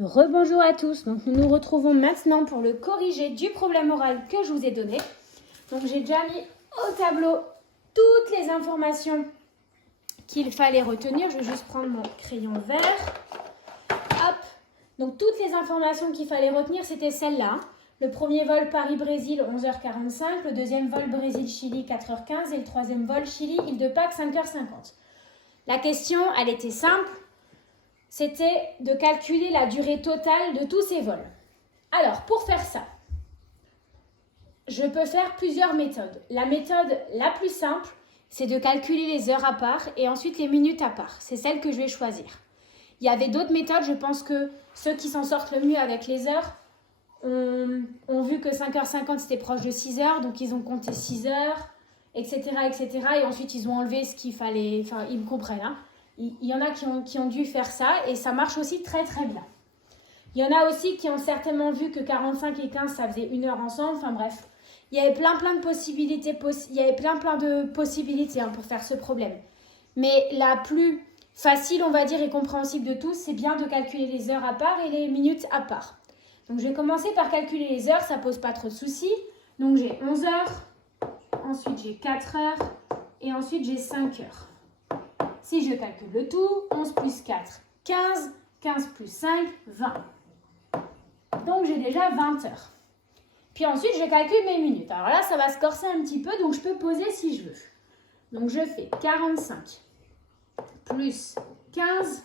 Rebonjour à tous, donc nous nous retrouvons maintenant pour le corrigé du problème oral que je vous ai donné. Donc j'ai déjà mis au tableau toutes les informations qu'il fallait retenir. Je vais juste prendre mon crayon vert. Hop. Donc toutes les informations qu'il fallait retenir, c'était celles-là. Le premier vol Paris-Brésil, 11h45. Le deuxième vol Brésil-Chili, 4h15. Et le troisième vol Chili-Île-de-Pâques, 5h50. La question, elle était simple. C'était de calculer la durée totale de tous ces vols. Alors, pour faire ça, je peux faire plusieurs méthodes. La méthode la plus simple, c'est de calculer les heures à part et ensuite les minutes à part. C'est celle que je vais choisir. Il y avait d'autres méthodes, je pense que ceux qui s'en sortent le mieux avec les heures ont vu que 5h50 c'était proche de 6h, donc ils ont compté 6 heures, etc., etc. Et ensuite ils ont enlevé ce qu'il fallait, enfin ils me comprennent, hein. Il y en a qui ont dû faire ça et ça marche aussi très très bien. Il y en a aussi qui ont certainement vu que 45 et 15 ça faisait 1 heure ensemble, enfin bref. Il y avait plein de possibilités, hein, pour faire ce problème. Mais la plus facile, on va dire, et compréhensible de tous, c'est bien de calculer les heures à part et les minutes à part. Donc je vais commencer par calculer les heures, ça pose pas trop de soucis. Donc j'ai 11 heures, ensuite j'ai 4 heures et ensuite j'ai 5 heures. Si je calcule le tout, 11 plus 4, 15, 15 plus 5, 20. Donc j'ai déjà 20 heures. Puis ensuite, je calcule mes minutes. Alors là, ça va se corser un petit peu, donc je peux poser si je veux. Donc je fais 45 plus 15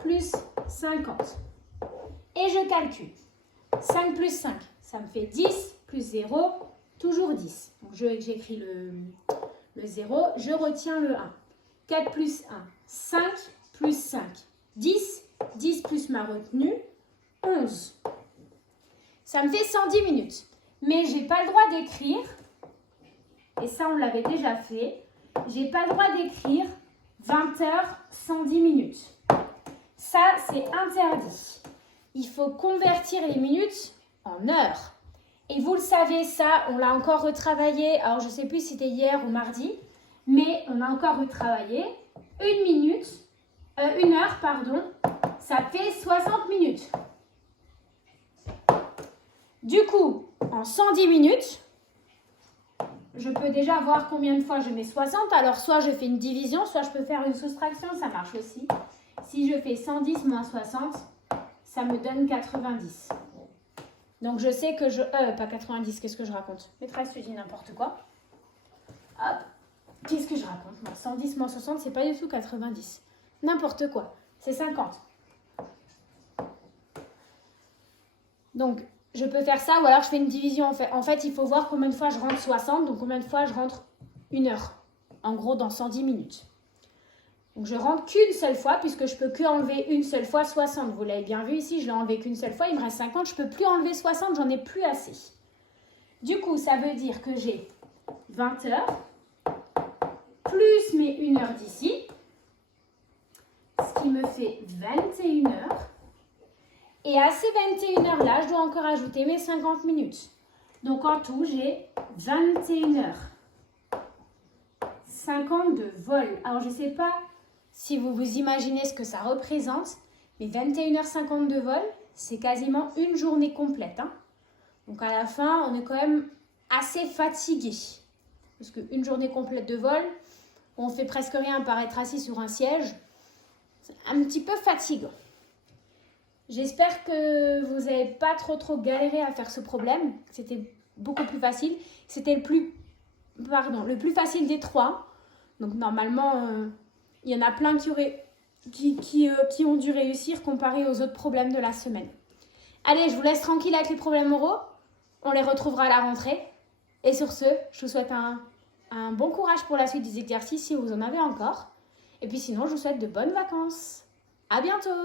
plus 50. Et je calcule. 5 plus 5, ça me fait 10 plus 0, toujours 10. Donc j'écris le 0, je retiens le 1. 4 plus 1, 5 plus 5, 10. 10 plus ma retenue, 11. Ça me fait 110 minutes. Mais je n'ai pas le droit d'écrire, et ça on l'avait déjà fait, je n'ai pas le droit d'écrire 20 heures 110 minutes. Ça, c'est interdit. Il faut convertir les minutes en heures. Et vous le savez, ça, on l'a encore retravaillé. Alors, je ne sais plus si c'était hier ou mardi, mais on a encore retravaillé. 1 heure, pardon, ça fait 60 minutes. Du coup, en 110 minutes, je peux déjà voir combien de fois je mets 60. Alors, soit je fais une division, soit je peux faire une soustraction, ça marche aussi. Si je fais 110 moins 60, ça me donne 90. Donc, je sais que pas 90, qu'est-ce que je raconte? Maîtresse, je dis n'importe quoi. Hop, qu'est-ce que je raconte? 110 moins 60, c'est pas du tout 90. N'importe quoi, c'est 50. Donc, je peux faire ça ou alors je fais une division. En fait, il faut voir combien de fois je rentre 60, donc combien de fois je rentre 1 heure. En gros, dans 110 minutes. Donc, je rentre qu'une seule fois puisque je peux que enlever une seule fois 60. Vous l'avez bien vu ici, je l'ai enlevé qu'une seule fois. Il me reste 50, je ne peux plus enlever 60, j'en ai plus assez. Du coup, ça veut dire que j'ai 20 heures plus mes 1 heure d'ici, ce qui me fait 21 heures. Et à ces 21 heures-là, je dois encore ajouter mes 50 minutes. Donc, en tout, j'ai 21 heures. 50 de vol. Alors, je ne sais pas si vous vous imaginez ce que ça représente, mais 21h50 de vol, c'est quasiment une journée complète, hein. Donc, à la fin, on est quand même assez fatigué. Parce qu'une journée complète de vol, on fait presque rien par être assis sur un siège. C'est un petit peu fatigant. J'espère que vous n'avez pas trop galéré à faire ce problème. C'était beaucoup plus facile. C'était le plus facile des trois. Donc normalement, il y en a plein qui ont dû réussir comparé aux autres problèmes de la semaine. Allez, je vous laisse tranquille avec les problèmes oraux. On les retrouvera à la rentrée. Et sur ce, je vous souhaite un bon courage pour la suite des exercices si vous en avez encore. Et puis sinon, je vous souhaite de bonnes vacances. À bientôt!